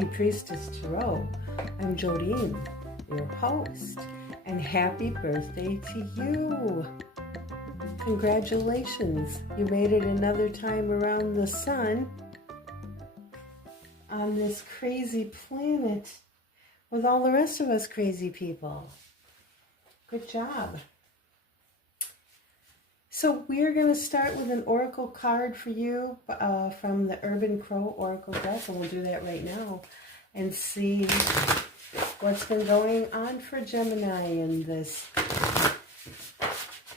Lady Priestess Tarot. I'm Jodine, your host, and happy birthday to you. Congratulations, you made it another time around the sun on this crazy planet with all the rest of us crazy people. Good job. So we're going to start with an oracle card for you from the Urban Crow Oracle deck, and we'll do that right now and see what's been going on for Gemini in this.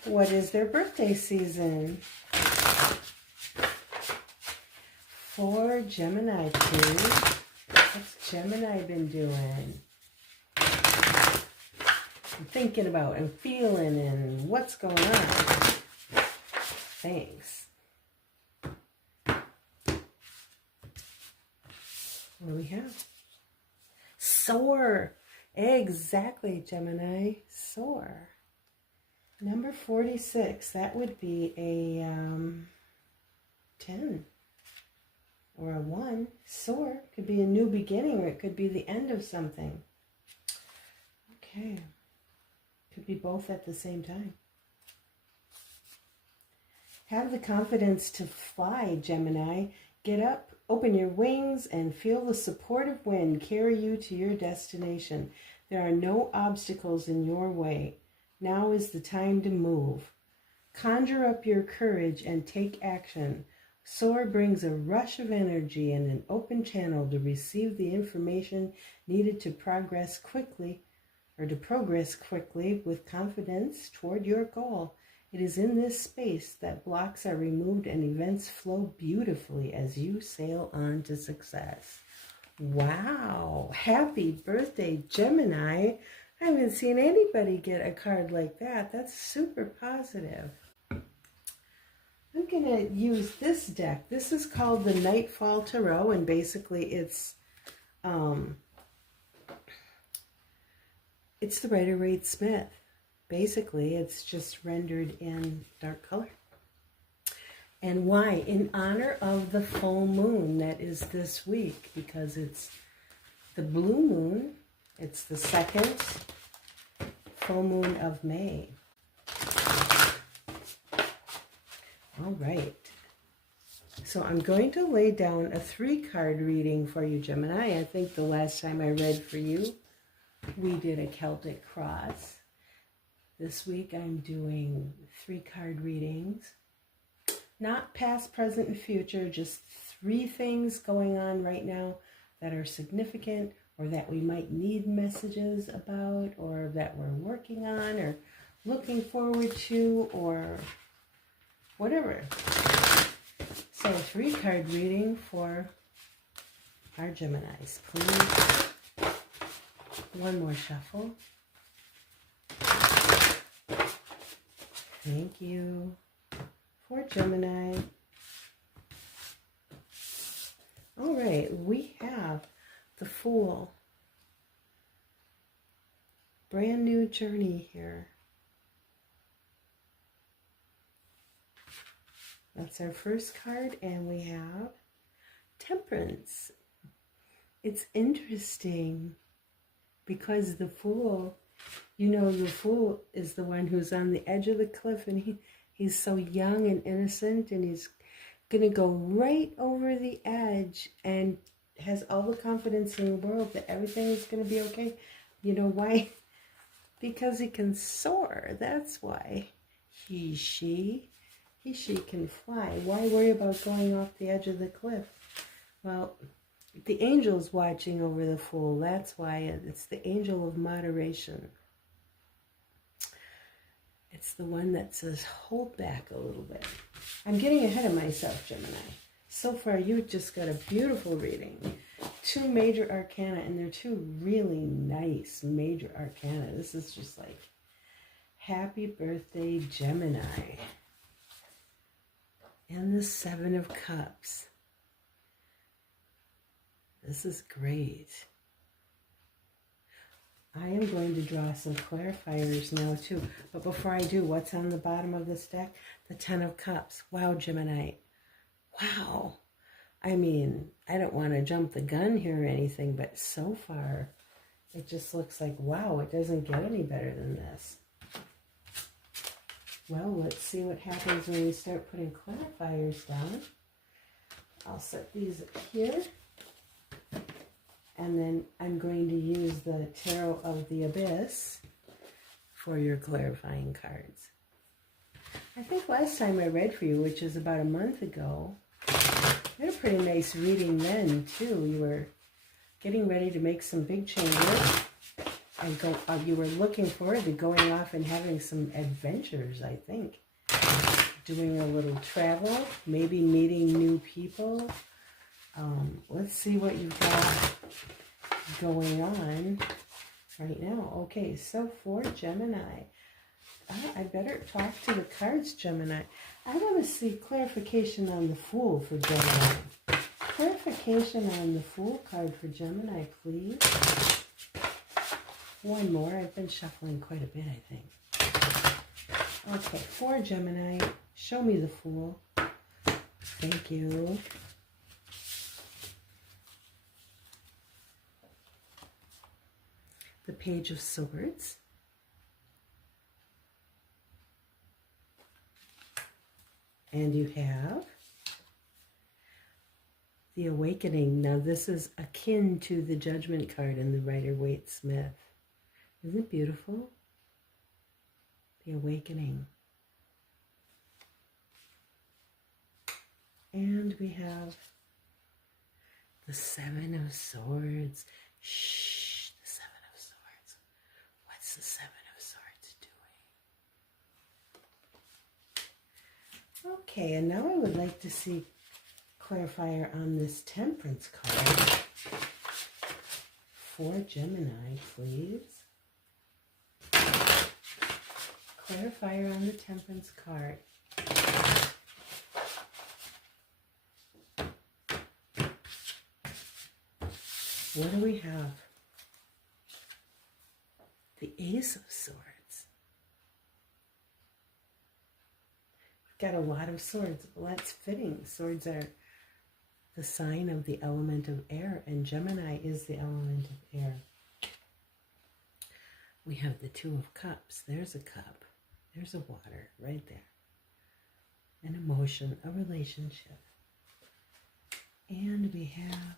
What is their birthday season? For Gemini, please. What's Gemini been doing? I'm thinking about and feeling and what's going on. Thanks. What do we have? Soar. Exactly, Gemini. Soar. Number 46. That would be a 10 or a 1. Soar. Could be a new beginning, or it could be the end of something. Okay. Could be both at the same time. Have the confidence to fly, Gemini. Get up, open your wings, and feel the supportive wind carry you to your destination. There are no obstacles in your way. Now is the time to move. Conjure up your courage and take action. Soar brings a rush of energy and an open channel to receive the information needed to progress quickly with confidence toward your goal. It is in this space that blocks are removed and events flow beautifully as you sail on to success. Wow! Happy birthday, Gemini. I haven't seen anybody get a card like that. That's super positive. I'm going to use this deck. This is called the Nightfall Tarot, and basically it's the Rider-Waite-Smith. Basically, it's just rendered in dark color. And why? In honor of the full moon that is this week, because it's the blue moon. It's the second full moon of May. All right. So I'm going to lay down a 3-card reading for you, Gemini. I think the last time I read for you, we did a Celtic cross. This week I'm doing 3-card readings. Not past, present, and future, just 3 things going on right now that are significant, or that we might need messages about, or that we're working on, or looking forward to, or whatever. So 3-card reading for our Geminis, please. One more shuffle. Thank you. For Gemini. All right, we have the Fool. Brand new journey here. That's our first card, and we have Temperance. It's interesting because the Fool, you know, the Fool is the one who's on the edge of the cliff, and he's so young and innocent, and he's going to go right over the edge and has all the confidence in the world that everything is going to be okay. You know why? Because he can soar. That's why. She can fly. Why worry about going off the edge of the cliff? Well, the angel's watching over the Fool. That's why it's the angel of moderation. It's the one that says, hold back a little bit. I'm getting ahead of myself, Gemini. So far, you just got a beautiful reading. 2 major arcana, and they're 2 really nice major arcana. This is just like, happy birthday, Gemini. And the 7 of Cups. This is great. I am going to draw some clarifiers now too. But before I do, what's on the bottom of this deck? The 10 of Cups. Wow, Gemini. Wow. I mean, I don't want to jump the gun here or anything, but so far, it just looks like, wow, it doesn't get any better than this. Well, let's see what happens when we start putting clarifiers down. I'll set these up here. And then I'm going to use the Tarot of the Abyss for your clarifying cards. I think last time I read for you, which is about a month ago, you had a pretty nice reading then, too. You were getting ready to make some big changes. And you were looking forward to going off and having some adventures, I think. Doing a little travel, maybe meeting new people. Let's see what you've got going on right now. Okay, so for Gemini, I better talk to the cards, Gemini. I want to see clarification on the Fool for Gemini. Clarification on the Fool card for Gemini, please. One more. I've been shuffling quite a bit, I think. Okay, for Gemini, show me the Fool. Thank you. The Page of Swords. And you have the Awakening. Now this is akin to the Judgment card in the Rider-Waite-Smith. Isn't it beautiful? The Awakening. And we have the Seven of Swords. Shh, the Seven of Swords. What's the Seven of Swords doing? Okay, and now I would like to see clarifier on this Temperance card for Gemini, please. Clarifier on the Temperance card. What do we have? The Ace of Swords. We've got a lot of swords. Well, that's fitting. Swords are the sign of the element of air, and Gemini is the element of air. We have the Two of Cups. There's a cup. There's a water right there. An emotion, a relationship. And we have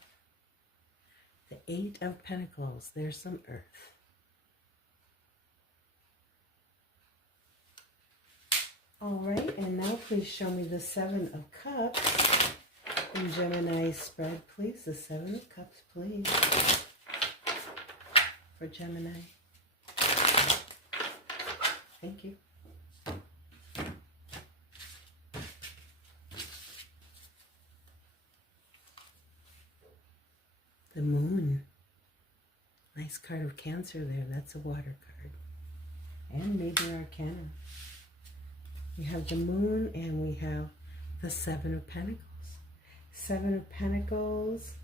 the Eight of Pentacles. There's some earth. All right, and now please show me the Seven of Cups in Gemini spread, please. The Seven of Cups, please, for Gemini. Thank you. The Moon. Nice card of Cancer there. That's a water card. And Major Arcana. We have the Moon and we have the Seven of Pentacles. Seven of Pentacles.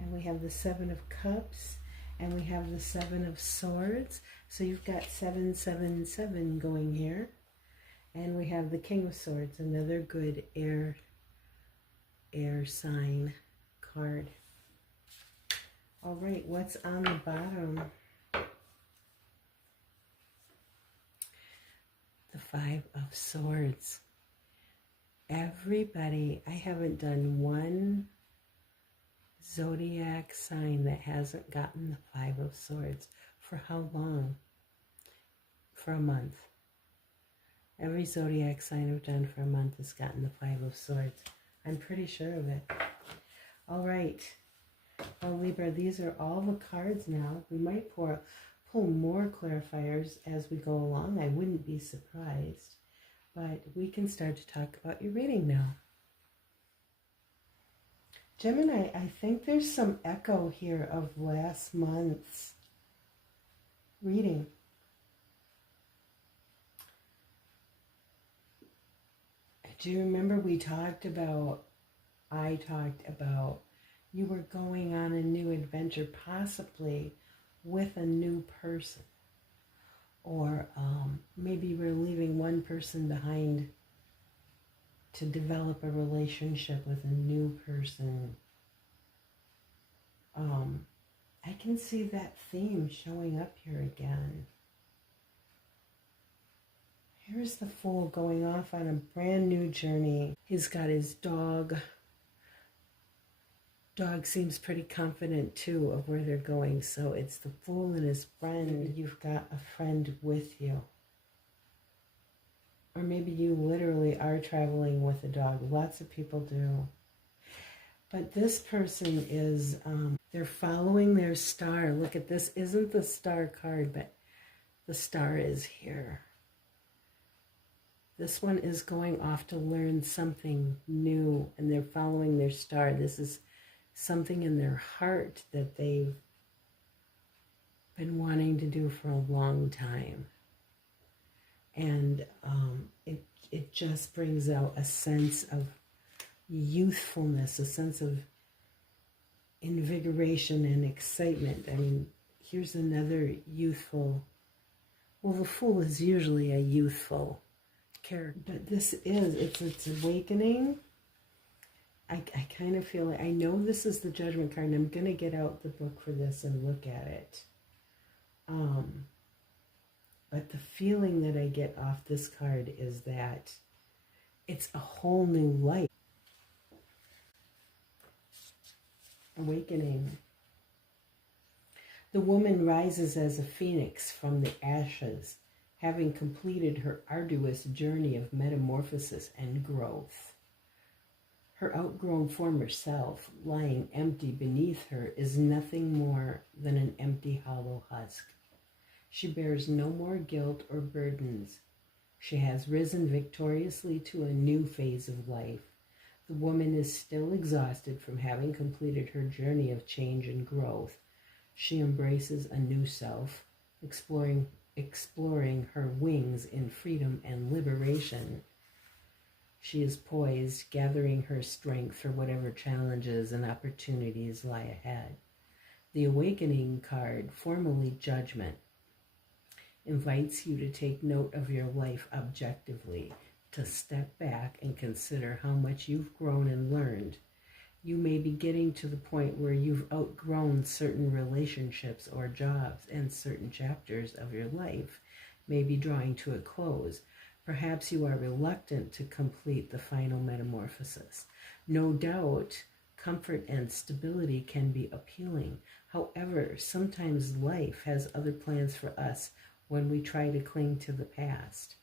And we have the Seven of Cups. And we have the Seven of Swords. So you've got 777 going here. And we have the King of Swords. Another good air sign card. All right, what's on the bottom? The Five of Swords. Everybody, I haven't done one zodiac sign that hasn't gotten the Five of Swords. For how long? For a month. Every zodiac sign I've done for a month has gotten the Five of Swords. I'm pretty sure of it. All right. Well, Libra, these are all the cards now. We might pull more clarifiers as we go along. I wouldn't be surprised. But we can start to talk about your reading now. Gemini, I think there's some echo here of last month's reading. Do you remember I talked about you were going on a new adventure, possibly with a new person. Or maybe you were leaving one person behind to develop a relationship with a new person. I can see that theme showing up here again. Here's the Fool going off on a brand new journey. He's got his dog. Dog seems pretty confident too of where they're going. So it's the Fool and his friend. You've got a friend with you. Or maybe you literally are traveling with a dog. Lots of people do. But this person is, they're following their star. Look at this. Isn't the star card, but the star is here. This one is going off to learn something new, and they're following their star. This is something in their heart that they've been wanting to do for a long time. And it just brings out a sense of youthfulness, a sense of invigoration and excitement. I mean, here's another youthful, well, the Fool is usually a youthful character, but this is, it's awakening. I kind of feel like, I know this is the Judgment card, and I'm going to get out the book for this and look at it. But the feeling that I get off this card is that it's a whole new life. Awakening. The woman rises as a phoenix from the ashes, having completed her arduous journey of metamorphosis and growth. Her outgrown former self, lying empty beneath her, is nothing more than an empty hollow husk. She bears no more guilt or burdens. She has risen victoriously to a new phase of life. The woman is still exhausted from having completed her journey of change and growth. She embraces a new self, exploring her wings in freedom and liberation. She is poised, gathering her strength for whatever challenges and opportunities lie ahead. The Awakening card, formerly Judgment, invites you to take note of your life objectively, to step back and consider how much you've grown and learned. You may be getting to the point where you've outgrown certain relationships or jobs, and certain chapters of your life may be drawing to a close. Perhaps you are reluctant to complete the final metamorphosis. No doubt, comfort and stability can be appealing. However, sometimes life has other plans for us when we try to cling to the past.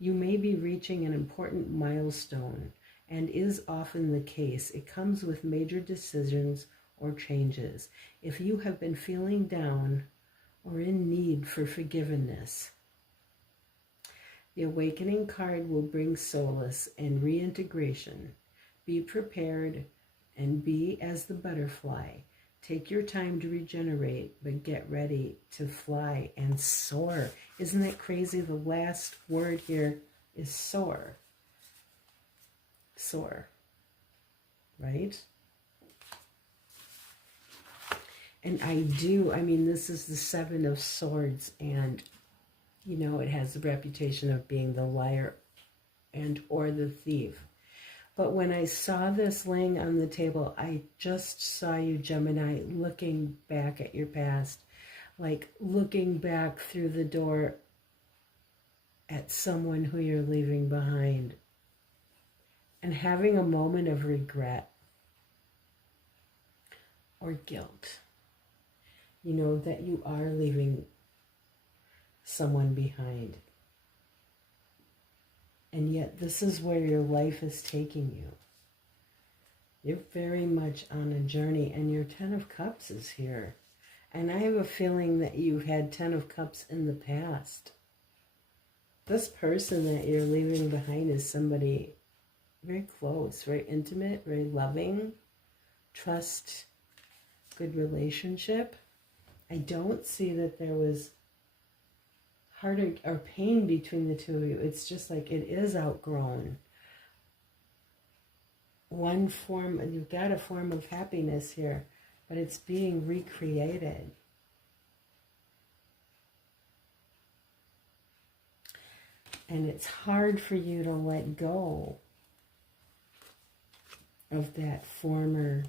You may be reaching an important milestone, and is often the case. It comes with major decisions or changes. If you have been feeling down or in need for forgiveness, the Awakening card will bring solace and reintegration. Be prepared and be as the butterfly. Take your time to regenerate, but get ready to fly and soar. Isn't that crazy? The last word here is soar. Soar, right? And I mean, this is the Seven of Swords, and, you know, it has the reputation of being the liar and or the thief. But when I saw this laying on the table, I just saw you, Gemini, looking back at your past, like looking back through the door at someone who you're leaving behind, and having a moment of regret or guilt, you know, that you are leaving someone behind. And yet this is where your life is taking you. You're very much on a journey, and your Ten of Cups is here. And I have a feeling that you've had Ten of Cups in the past. This person that you're leaving behind is somebody very close, very intimate, very loving, trust, good relationship. I don't see that there was heartache or pain between the two of you. It's just like it is outgrown. One form, you've got a form of happiness here, but it's being recreated. And it's hard for you to let go of that former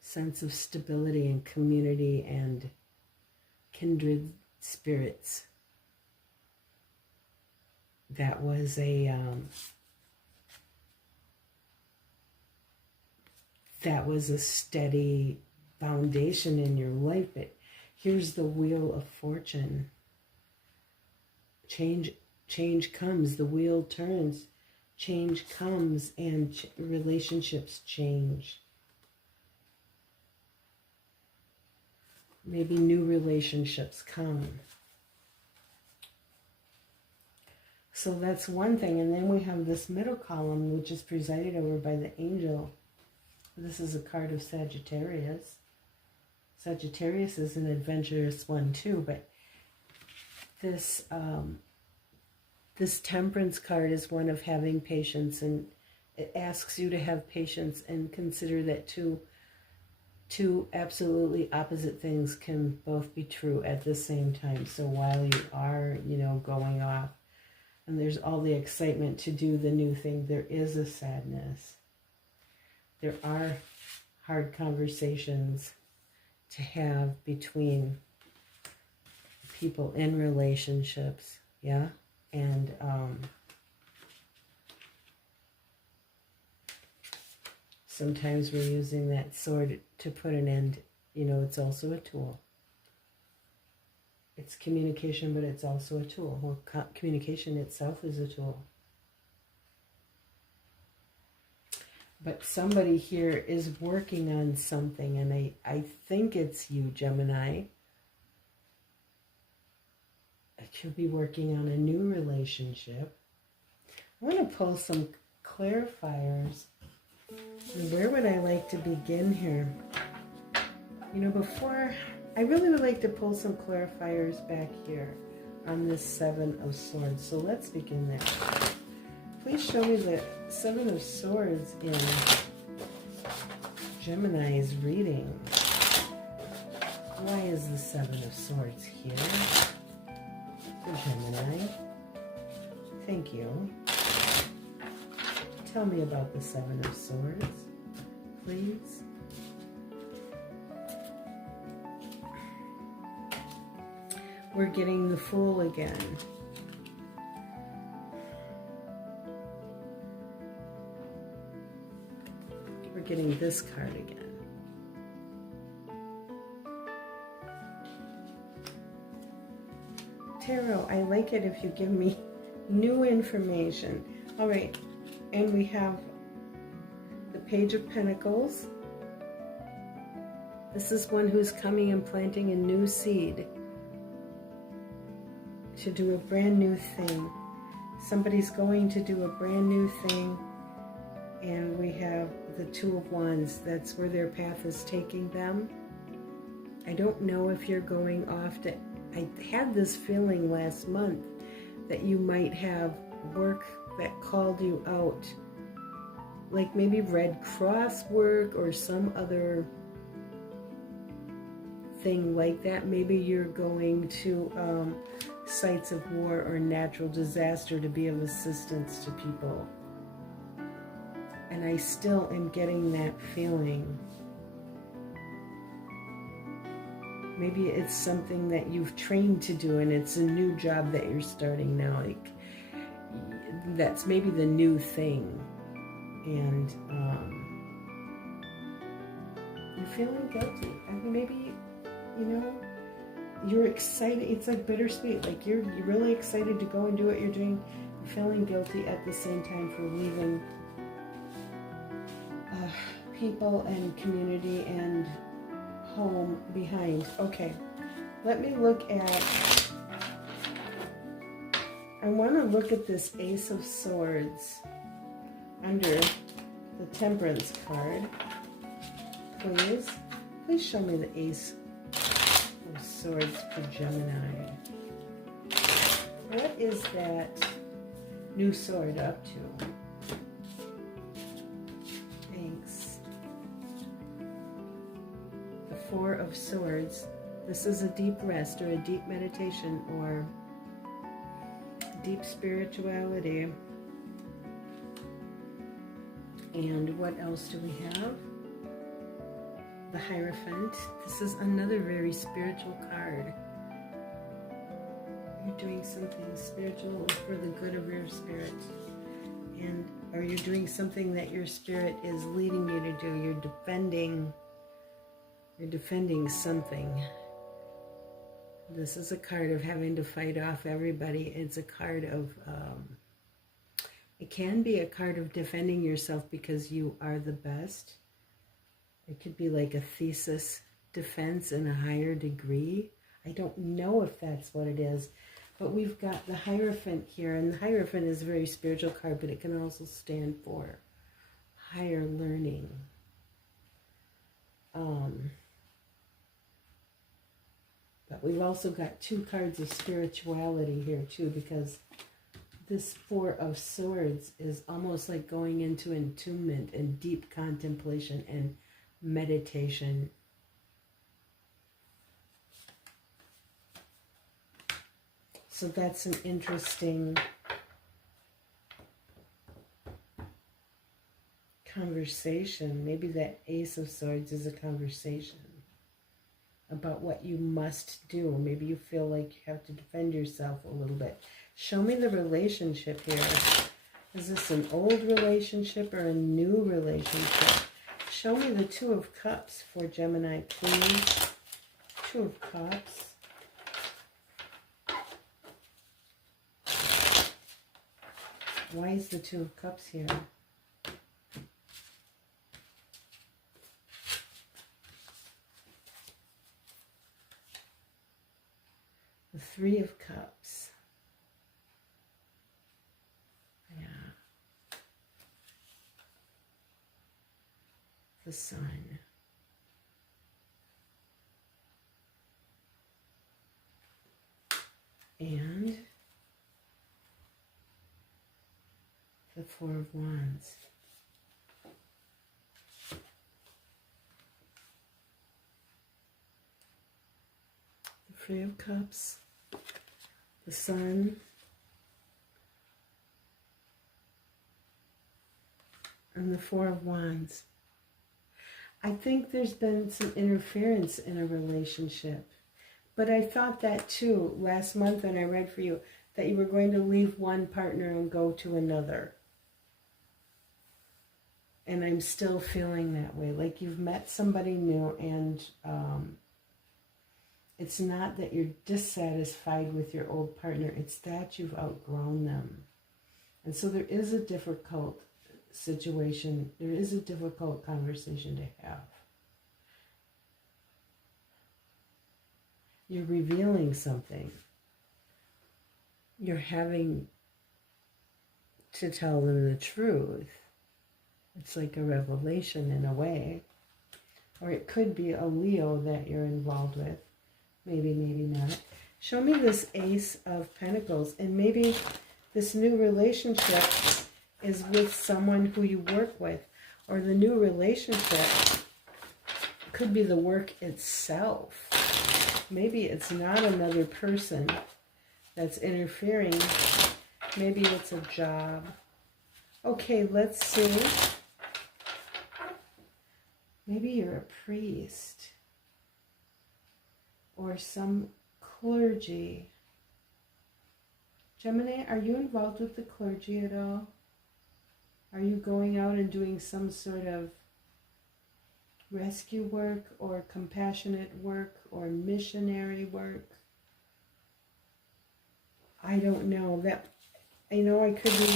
sense of stability and community and kindred spirits. That was a steady foundation in your life. But here's the Wheel of Fortune. Change comes, the wheel turns, change comes, and relationships change. Maybe new relationships come. So that's one thing. And then we have this middle column, which is presided over by the angel. This is a card of Sagittarius. Sagittarius is an adventurous one too, but this Temperance card is one of having patience, and it asks you to have patience and consider that two absolutely opposite things can both be true at the same time. So while you are, going off and there's all the excitement to do the new thing, there is a sadness. There are hard conversations to have between people in relationships, yeah? And sometimes we're using that sword to put an end. It's also a tool. It's communication, but it's also a tool. Well, communication itself is a tool. But somebody here is working on something, and I think it's you, Gemini. It could be working on a new relationship. I want to pull some clarifiers. Where would I like to begin here? Before, I really would like to pull some clarifiers back here on this Seven of Swords. So let's begin there. Please show me the Seven of Swords in Gemini's reading. Why is the Seven of Swords here for Gemini? Thank you. Tell me about the Seven of Swords, please. We're getting the Fool again. We're getting this card again. Tarot, I like it if you give me new information. All right, and we have the Page of Pentacles. This is one who's coming and planting a new seed to do a brand new thing. Somebody's going to do a brand new thing. And we have the Two of Wands. That's where their path is taking them. I don't know if you're going off to... I had this feeling last month that you might have work that called you out. Like maybe Red Cross work or some other thing like that. Maybe you're going to sites of war or natural disaster to be of assistance to people. And I still am getting that feeling. Maybe it's something that you've trained to do and it's a new job that you're starting now. Like, that's maybe the new thing. And you're feeling guilty. I mean, maybe, you're excited. It's like bittersweet. Like you're really excited to go and do what you're doing. You're feeling guilty at the same time for leaving people and community and home behind. Okay, let me look at... I want to look at this Ace of Swords under the Temperance card. Please. Please show me the Ace of Swords for Gemini. What is that new sword up to? Thanks. The Four of Swords. This is a deep rest or a deep meditation or deep spirituality. And what else do we have? The Hierophant. This is another very spiritual card. You're doing something spiritual for the good of your spirit. Or you're doing something that your spirit is leading you to do. You're defending something. This is a card of having to fight off everybody. It's a card of, it can be a card of defending yourself because you are the best. It could be like a thesis defense in a higher degree. I don't know if that's what it is. But we've got the Hierophant here, and the Hierophant is a very spiritual card, but it can also stand for higher learning. But we've also got two cards of spirituality here too, because this Four of Swords is almost like going into entombment and deep contemplation and meditation. So that's an interesting conversation. Maybe that Ace of Swords is a conversation about what you must do. Maybe you feel like you have to defend yourself a little bit. Show me the relationship here. Is this an old relationship or a new relationship? Show me the Two of Cups for Gemini, please. Two of Cups. Why is the Two of Cups here? The Three of Cups. Yeah. The Sun. And the Four of Wands. The Three of Cups. The Sun. And the Four of Wands. I think there's been some interference in a relationship. But I thought that too last month when I read for you, that you were going to leave one partner and go to another. And I'm still feeling that way. Like you've met somebody new and it's not that you're dissatisfied with your old partner. It's that you've outgrown them. And so there is a difficult situation. There is a difficult conversation to have. You're revealing something. You're having to tell them the truth. It's like a revelation in a way. Or it could be a Leo that you're involved with. Maybe, maybe not. Show me this Ace of Pentacles. And maybe this new relationship is with someone who you work with. Or the new relationship could be the work itself. Maybe it's not another person that's interfering. Maybe it's a job. Okay, let's see. Maybe you're a priest or some clergy. Gemini, are you involved with the clergy at all? Are you going out and doing some sort of rescue work or compassionate work or missionary work? I don't know. I know I could be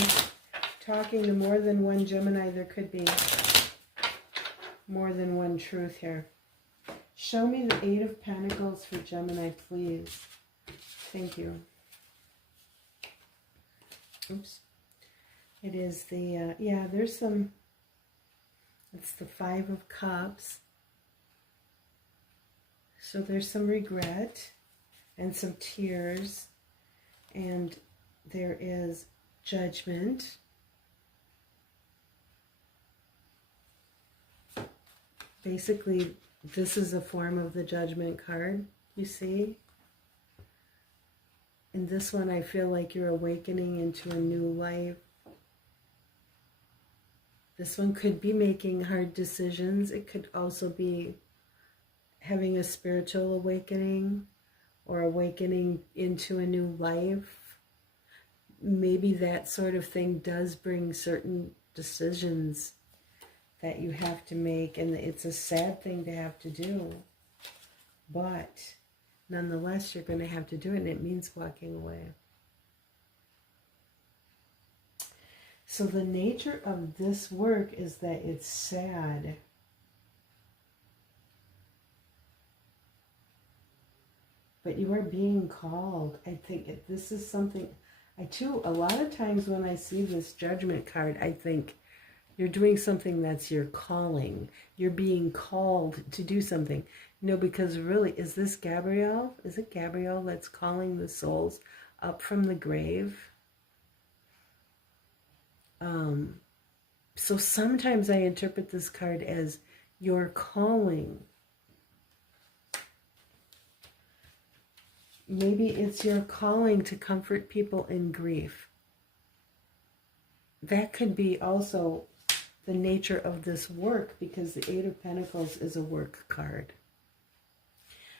talking to more than one Gemini. There could be more than one truth here. Show me the Eight of Pentacles for Gemini, please. Thank you. Oops. It is the, yeah, there's some, it's the Five of Cups. So there's some regret and some tears. And there is judgment. Basically, this is a form of the Judgment card, you see? In this one, I feel like you're awakening into a new life. This one could be making hard decisions. It could also be having a spiritual awakening or awakening into a new life. Maybe that sort of thing does bring certain decisions that you have to make, and it's a sad thing to have to do, but nonetheless you're going to have to do it, and it means walking away. So the nature of this work is that it's sad. But you are being called. I think this is something, a lot of times when I see this Judgment card, I think you're doing something that's your calling. You're being called to do something. Because really, is this Gabrielle? Is it Gabrielle that's calling the souls up from the grave? So sometimes I interpret this card as your calling. Maybe it's your calling to comfort people in grief. That could be also the nature of this work, because the Eight of Pentacles is a work card.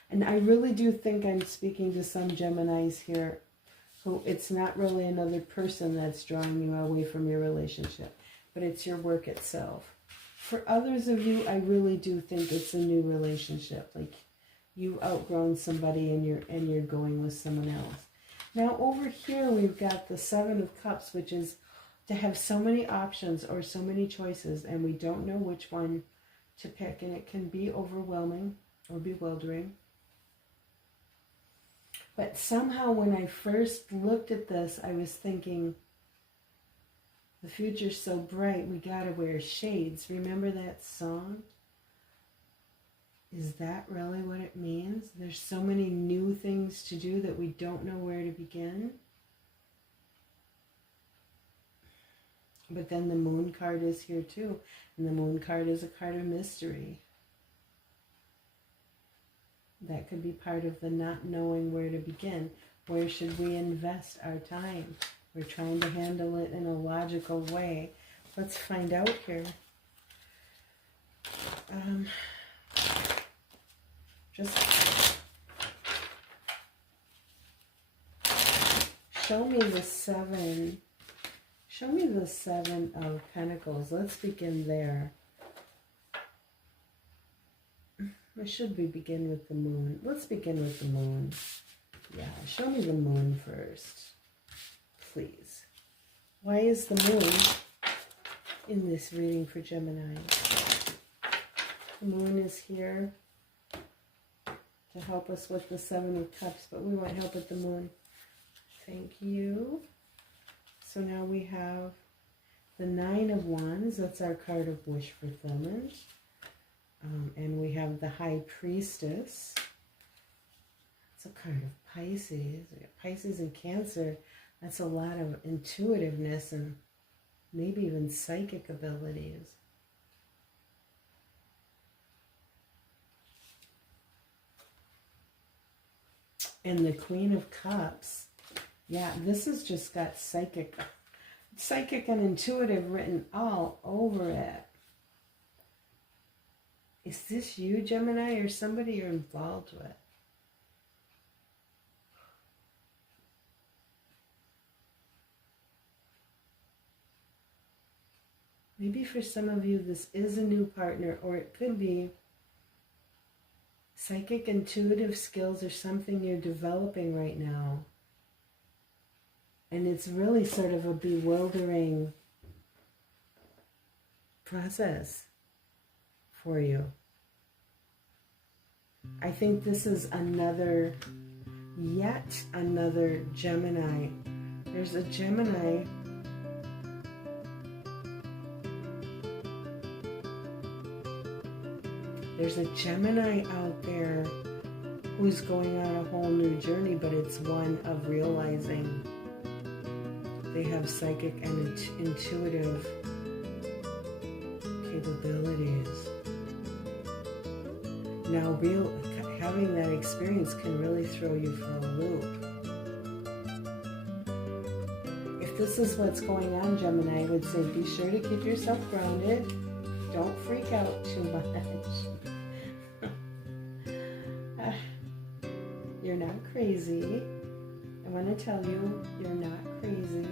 And I really do think I'm speaking to some Geminis here who it's not really another person that's drawing you away from your relationship, but it's your work itself. For others of you, I really do think it's a new relationship. Like you've outgrown somebody and you're going with someone else. Now over here we've got the Seven of Cups, which is to have so many options or so many choices, and we don't know which one to pick, and it can be overwhelming or bewildering. But somehow when I first looked at this, I was thinking, the future's so bright, we gotta wear shades. Remember that song? Is that really what it means? There's so many new things to do that we don't know where to begin. But then the Moon card is here too. And the Moon card is a card of mystery. That could be part of the not knowing where to begin. Where should we invest our time? We're trying to handle it in a logical way. Let's find out here. Just show me the seven. Show me the Seven of Pentacles. Let's begin there. Or should we begin with the Moon? Let's begin with the Moon. Yeah, show me the Moon first, please. Why is the Moon in this reading for Gemini? The Moon is here to help us with the Seven of Cups, but we want help with the Moon. Thank you. So now we have the Nine of Wands. That's our card of wish fulfillment. And we have the High Priestess. It's a card of Pisces. We got Pisces and Cancer. That's a lot of intuitiveness and maybe even psychic abilities. And the Queen of Cups. Yeah, this has just got psychic and intuitive written all over it. Is this you, Gemini, or somebody you're involved with? Maybe for some of you, this is a new partner, or it could be psychic intuitive skills or something you're developing right now. And it's really sort of a bewildering process for you. I think this is yet another Gemini. There's a Gemini out there who's going on a whole new journey, but it's one of realizing they have psychic and intuitive capabilities. Now, having that experience can really throw you for a loop. If this is what's going on, Gemini. I would say be sure to keep yourself grounded. Don't freak out too much. You're not crazy. I want to tell you, you're not crazy.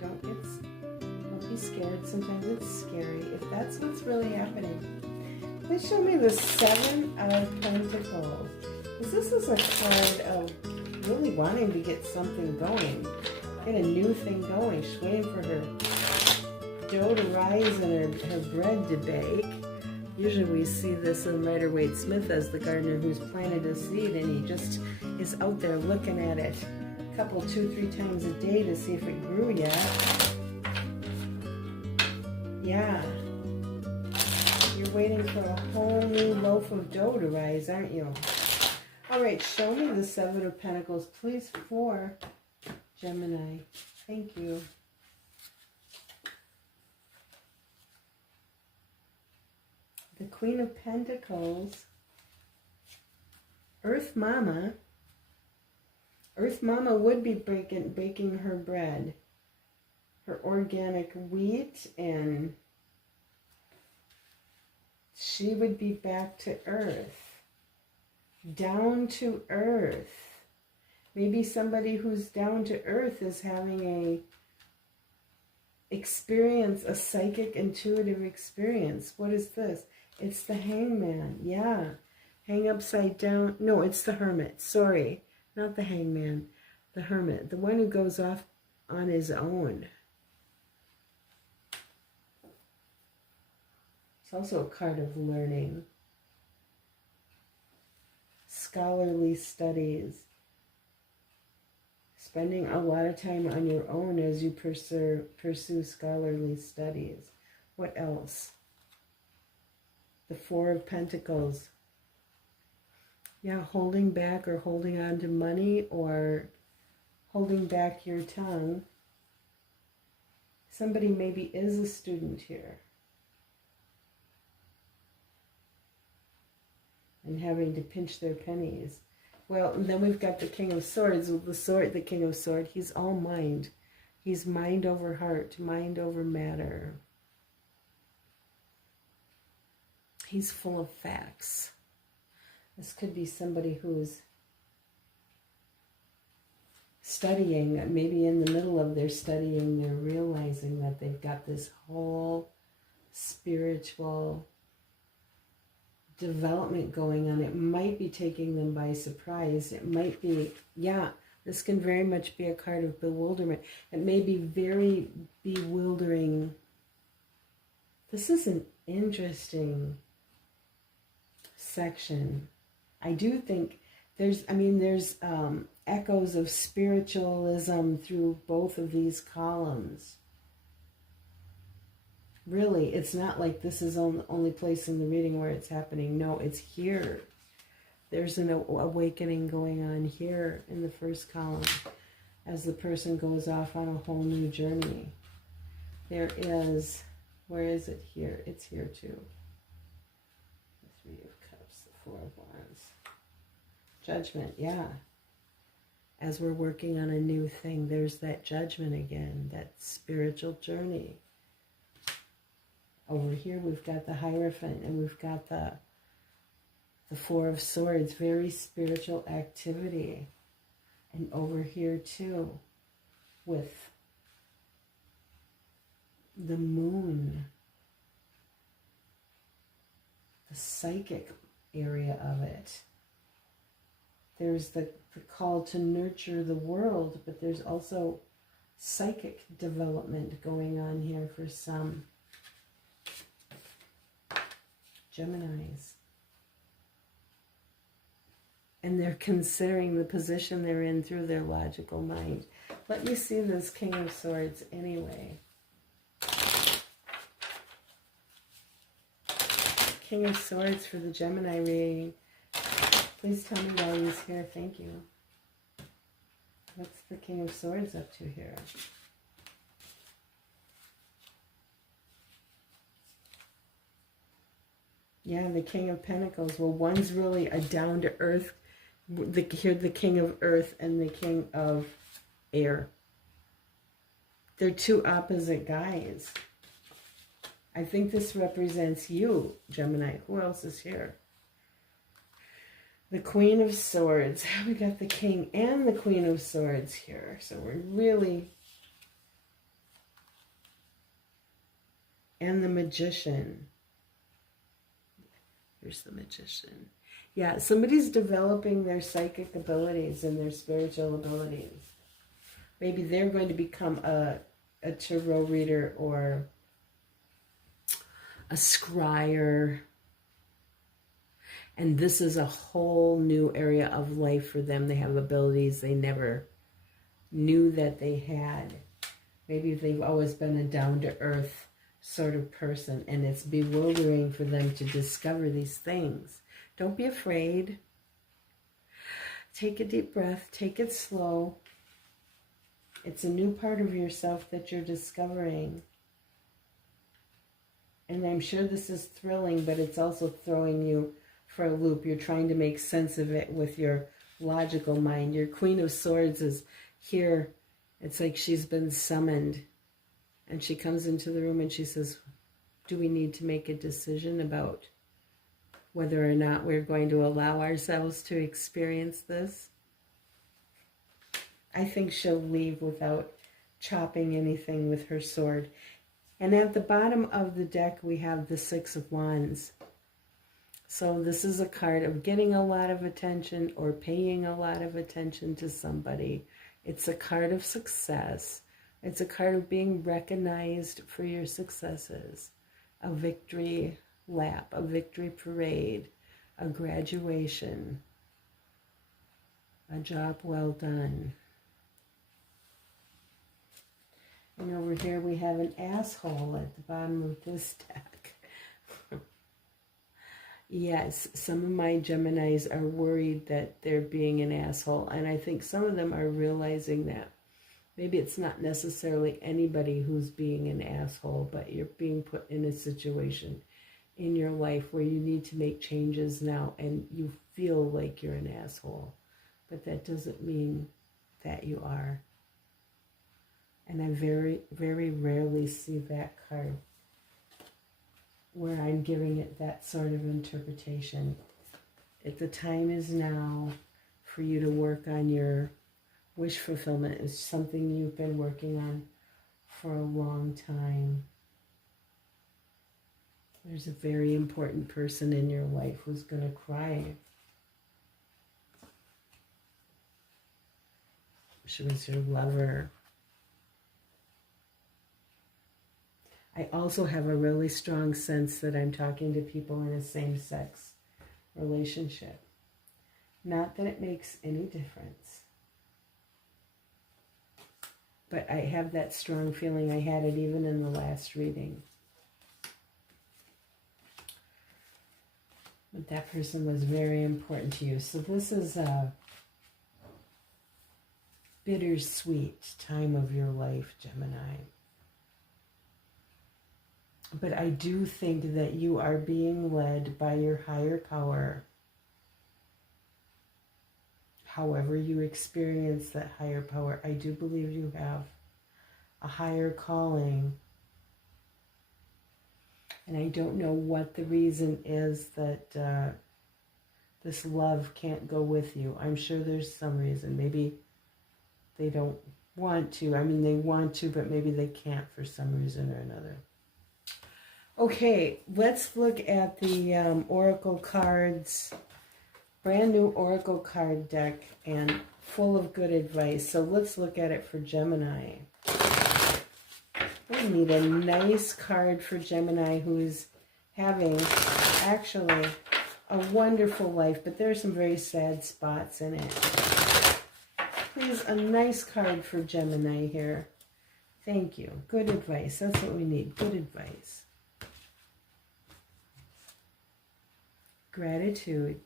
Don't be scared. Sometimes it's scary. If that's what's really happening. Please show me the Seven of Pentacles. Because this is a card of really wanting to get something going. Get a new thing going. She's waiting for her dough to rise and her bread to bake. Usually we see this in Rider-Waite-Smith as the gardener who's planted a seed and he just is out there looking at it a couple, 2-3 times a day to see if it grew yet. Yeah. You're waiting for a whole new loaf of dough to rise, aren't you? All right, show me the Seven of Pentacles, please, for Gemini. Thank you. The Queen of Pentacles, Earth Mama. Earth Mama would be baking her bread, her organic wheat, and she would be back to earth, down to earth. Maybe somebody who's down to earth is having a psychic intuitive experience. What is this? It's the Hangman. Yeah. Hang upside down. No, it's the Hermit. Sorry. Not the Hangman. The Hermit. The one who goes off on his own. It's also a card of learning. Scholarly studies. Spending a lot of time on your own as you pursue scholarly studies. What else? The Four of Pentacles. Yeah, holding back or holding on to money or holding back your tongue. Somebody maybe is a student here. And having to pinch their pennies. Well, and then we've got the King of Swords. The King of Swords, he's all mind. He's mind over heart, mind over matter. He's full of facts. This could be somebody who's studying, maybe in the middle of their studying, they're realizing that they've got this whole spiritual development going on. It might be taking them by surprise. It might be, yeah, this can very much be a card of bewilderment. It may be very bewildering. This is an interesting section. I do think there's echoes of spiritualism through both of these columns. Really, it's not like this is the only place in the reading where it's happening. No, it's here. There's an awakening going on here in the first column as the person goes off on a whole new journey. There is, where is it here? It's here too. The Three of Cups, the Four of Wands. Judgment, yeah. As we're working on a new thing, there's that judgment again, that spiritual journey. Over here we've got the Hierophant and we've got the Four of Swords, very spiritual activity. And over here too with the Moon, the psychic area of it. There's the call to nurture the world, but there's also psychic development going on here for some Geminis. And they're considering the position they're in through their logical mind. Let me see this King of Swords anyway. King of Swords for the Gemini reading. Please tell me why he's here. Thank you. What's the King of Swords up to here? Yeah, the King of Pentacles. Well, one's really a down-to-earth. Here, the King of Earth and the King of Air. They're two opposite guys. I think this represents you, Gemini. Who else is here? The Queen of Swords. We got the King and the Queen of Swords here. So we're really... And the Magician. Here's the Magician. Yeah, somebody's developing their psychic abilities and their spiritual abilities. Maybe they're going to become a tarot reader or a scryer. And this is a whole new area of life for them. They have abilities they never knew that they had. Maybe they've always been a down-to-earth sort of person, and it's bewildering for them to discover these things. Don't be afraid. Take a deep breath. Take it slow. It's a new part of yourself that you're discovering. And I'm sure this is thrilling, but it's also throwing you for a loop. You're trying to make sense of it with your logical mind. Your Queen of Swords is here. It's like she's been summoned. And she comes into the room and she says, do we need to make a decision about whether or not we're going to allow ourselves to experience this? I think she'll leave without chopping anything with her sword. And at the bottom of the deck, we have the Six of Wands. So this is a card of getting a lot of attention or paying a lot of attention to somebody. It's a card of success. It's a card of being recognized for your successes. A victory lap, a victory parade, a graduation, a job well done. And over here we have an asshole at the bottom of this deck. Yes, some of my Geminis are worried that they're being an asshole, and I think some of them are realizing that. Maybe it's not necessarily anybody who's being an asshole, but you're being put in a situation in your life where you need to make changes now, and you feel like you're an asshole, but that doesn't mean that you are. And I very, very rarely see that card where I'm giving it that sort of interpretation. The time is now for you to work on your wish fulfillment. It's something you've been working on for a long time. There's a very important person in your life who's going to cry. She was your lover. I also have a really strong sense that I'm talking to people in a same-sex relationship. Not that it makes any difference. But I have that strong feeling. I had it even in the last reading. But that person was very important to you. So this is a bittersweet time of your life, Gemini. But I do think that you are being led by your higher power. However you experience that higher power, I do believe you have a higher calling. And I don't know what the reason is that this love can't go with you. I'm sure there's some reason. Maybe they don't want to. I mean, they want to, but maybe they can't for some reason or another. Okay, let's look at the Oracle cards. Brand new Oracle card deck and full of good advice. So let's look at it for Gemini. We need a nice card for Gemini who's having actually a wonderful life, but there's some very sad spots in it. Please, a nice card for Gemini here. Thank you. Good advice. That's what we need. Good advice. Gratitude.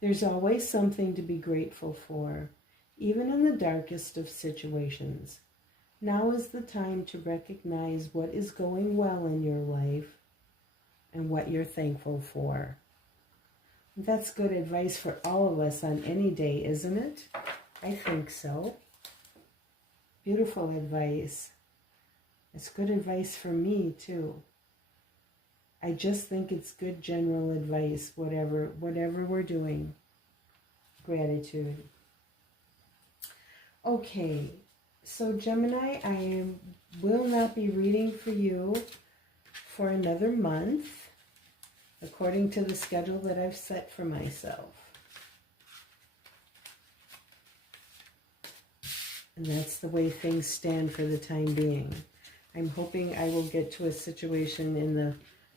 There's always something to be grateful for, even in the darkest of situations. Now is the time to recognize what is going well in your life and what you're thankful for. That's good advice for all of us on any day, isn't it? I think so. Beautiful advice. It's good advice for me, too. I just think it's good general advice, whatever we're doing. Gratitude. Okay, so Gemini, I will not be reading for you for another month, according to the schedule that I've set for myself. And that's the way things stand for the time being. I'm hoping I will get to a situation in the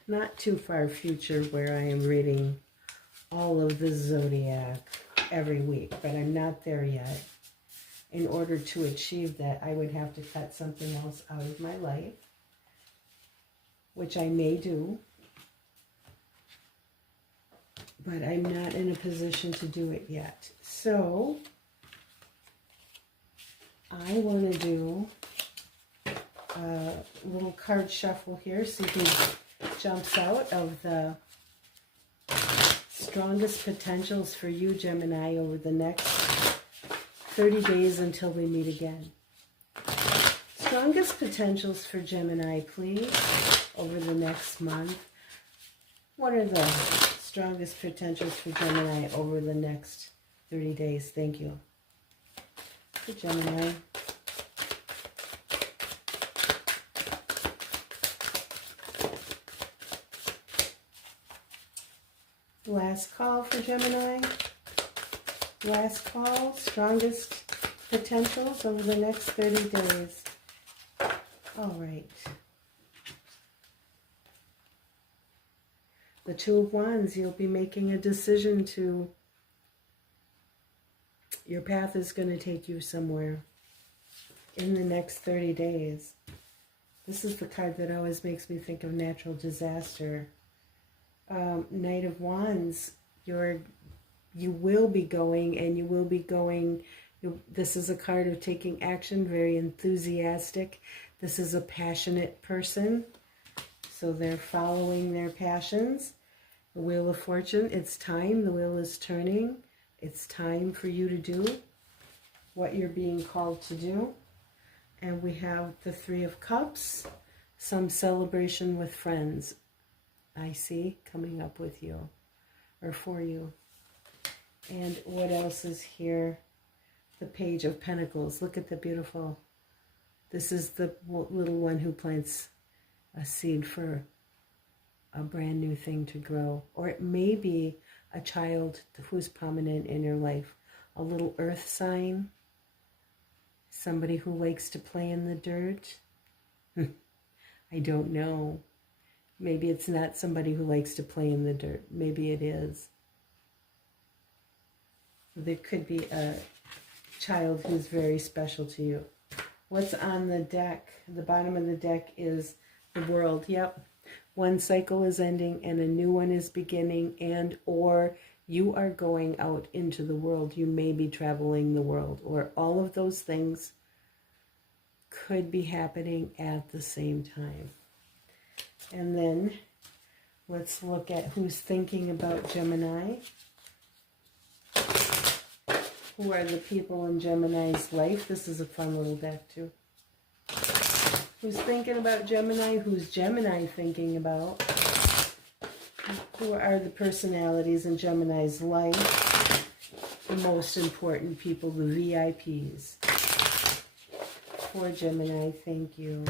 not too far future where I am reading all of the zodiac every week, but I'm not there yet. In order to achieve that, I would have to cut something else out of my life, which I may do, but I'm not in a position to do it yet. So I want to do a little card shuffle here, see who jumps out of the strongest potentials for you, Gemini, over the next 30 days until we meet again. Strongest potentials for Gemini, please, over the next month. What are the strongest potentials for Gemini over the next 30 days? Thank you. For Gemini. Last call for Gemini. Last call, strongest potentials over the next 30 days. All right. The Two of Wands, you'll be making a decision to, your path is going to take you somewhere in the next 30 days. This is the card that always makes me think of natural disaster. Knight of Wands, you will be going, and you will be going. This is a card of taking action, very enthusiastic. This is a passionate person, so they're following their passions. The Wheel of Fortune, it's time. The wheel is turning. It's time for you to do what you're being called to do. And we have the Three of Cups, some celebration with friends, I see, coming up with you, or for you. And what else is here? The Page of Pentacles. Look at the beautiful. This is the little one who plants a seed for a brand new thing to grow. Or it may be a child who's prominent in your life. A little earth sign. Somebody who likes to play in the dirt. I don't know. Maybe it's not somebody who likes to play in the dirt. Maybe it is. There could be a child who's very special to you. What's on the deck? The bottom of the deck is the World. Yep. One cycle is ending and a new one is beginning, and or you are going out into the world. You may be traveling the world, or all of those things could be happening at the same time. And then let's look at who's thinking about Gemini. Who are the people in Gemini's life? This is a fun little deck too. Who's thinking about Gemini? Who's Gemini thinking about? Who are the personalities in Gemini's life? The most important people, the VIPs. For Gemini, thank you.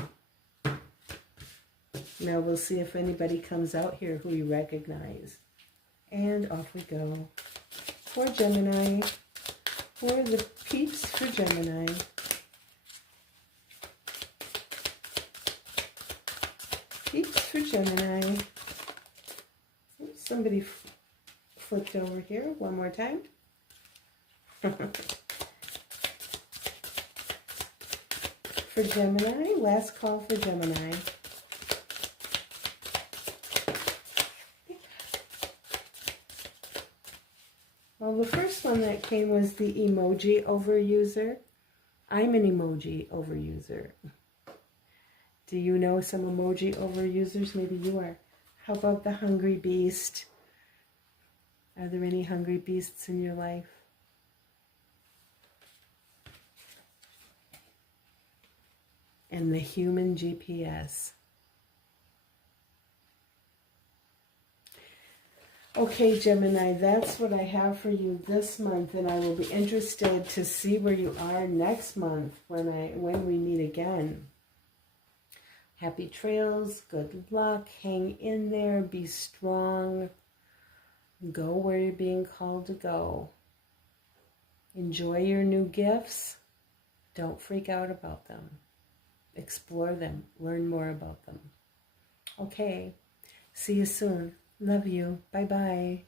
Now we'll see if anybody comes out here who you recognize. And off we go. For Gemini, who are the peeps for Gemini? Peeps for Gemini. Oops, somebody flipped over here. One more time. For Gemini, last call for Gemini. Well, the first one that came was the emoji overuser. I'm an emoji overuser. Do you know some emoji overusers? Maybe you are. How about the hungry beast? Are there any hungry beasts in your life? And the human GPS. Okay, Gemini, that's what I have for you this month, and I will be interested to see where you are next month when we meet again. Happy trails, good luck, hang in there, be strong, go where you're being called to go. Enjoy your new gifts. Don't freak out about them. Explore them, learn more about them. Okay, see you soon. Love you. Bye-bye.